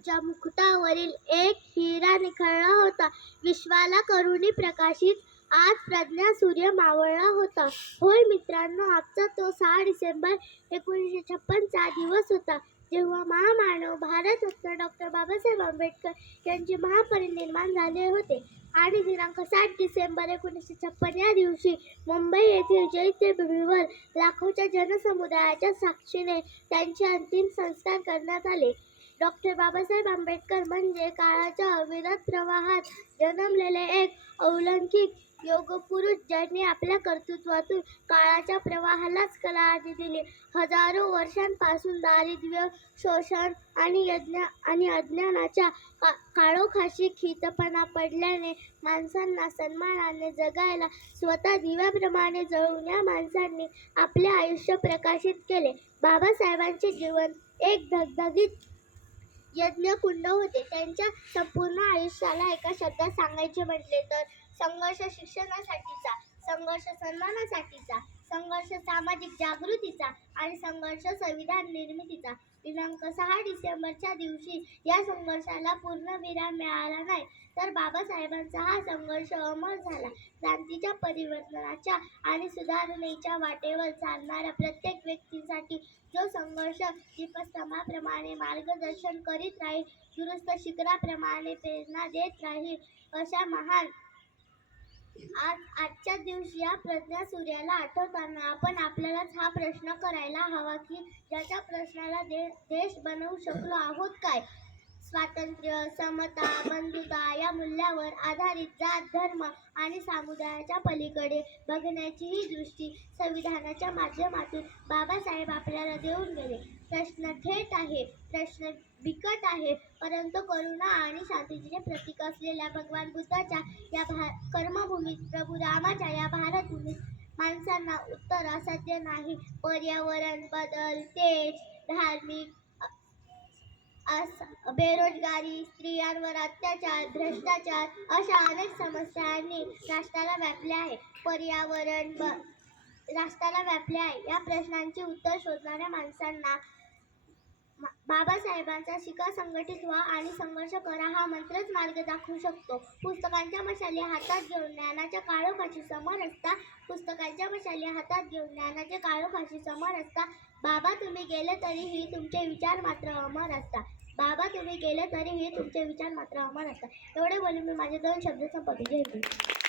विष्णूच्या मुकुटावरील एक हिरा निखळला होता. विश्वाला करुणी प्रकाशित आज प्रज्ञा सूर्य मावळला होता. होय मित्रांनो, आजचा तो 6 डिसेंबर 1956 चा दिवस होता, जेव्हा महामानव भारतरत्न डॉ. बाबासाहेब आंबेडकर यांचे महापरिनिर्वाण झाले होते. आणि दिनांक 7 डिसेंबर 1956 या दिवशी मुंबई येथील चैत्यभूमीवर लाखोच्या जनसमुदायाच्या साक्षीने त्यांचे अंतिम संस्कार करण्यात आले. डॉ. बाबासाहेब आंबेडकर म्हणजे काळाच्या अविरत प्रवाहात जन्मलेले एक अलौकिक योगपुरुष, ज्यांनी आपल्या कर्तृत्वातून काळाच्या प्रवाहालाच कलाटणी दिली. हजारो वर्षांपासून दारिद्र्य, शोषण आणि अज्ञानाच्या काळोखाशी खितपणा पडल्याने माणसांना सन्मानाने जगायला स्वतः दिव्याप्रमाणे जळून या माणसांनी आपले आयुष्य प्रकाशित केले. बाबासाहेबांचे जीवन एक धगधगीत यज्ञकुंड होते. त्यांच्या संपूर्ण आयुष्याला एका शब्दात सांगायचे म्हटले तर संघर्ष शिक्षणासाठीचा, संघर्ष सन्मानासाठीचा, संघर्ष सामाजिक जागृतीचा आणि संघर्ष संविधान निर्मितीचा. दिनांक 6 डिसेंबरच्या दिवशी या संघर्षाला पूर्णविराम मिळाला नाही, तर बाबासाहेबांचा हा संघर्ष अमर झाला. क्रांतीच्या, परिवर्तनाच्या आणि सुधारणेच्या वाटेवर चालणाऱ्या प्रत्येक व्यक्तीसाठी जो संघर्ष दीपस्तंभाप्रमाणे मार्गदर्शन करीत राहील, दुरुस्त शिखराप्रमाणे प्रेरणा देत राहील, अशा महान आजच्या दिवशी या प्रज्ञा सूर्याला आठवताना आपण आपल्यालाच हा प्रश्न करायला हवा की ज्याच्या प्रश्नाला देश बनवू शकलो आहोत काय? स्वातंत्र्य, समता, बंधुता या मूल्यावर आधारित जात, धर्म आणि समुदायाच्या पलीकडे बघण्याची ही दृष्टी संविधानाच्या माध्यमातून बाबासाहेब आपल्याला देऊन गेले. प्रश्न थेट आहे, प्रश्न बिकट आहे, परंतु करुणा आणि शांततेचे प्रतीक असलेल्या भगवान बुद्धाच्या या कर्मभूमीत, प्रभू रामाच्या या भारतभूमीत माणसांना उत्तर असाध्य नाही. पर्यावरण बदल, तेज, धार्मिक बेरोजगारी, स्त्रियांवर अत्याचार, भ्रष्टाचार अशा अनेक समस्यांनी राष्ट्राला व्यापले आहे. राष्ट्राला व्यापले आहे. या प्रश्नांची उत्तर शोधणाऱ्या माणसांना बाबासाहेबांचा शिका संघटित व्हा आणि संघर्ष करा हा मंत्रच मार्ग दाखवू शकतो. पुस्तकांच्या मशाली हातात घेऊन ज्ञानाच्या काळोखाशी समर असता, पुस्तकांच्या मशाली हातात घेऊन ज्ञानाच्या काळोखाशी समर असता, बाबा तुम्ही गेले तरीही तुमचे विचार मात्र अमर असतात. बाबा तुम्ही गेले तरीही तुमचे विचार मात्र अमर असतात. एवढे बोलून मी माझे 2 शब्द संपवते. जय हिंद.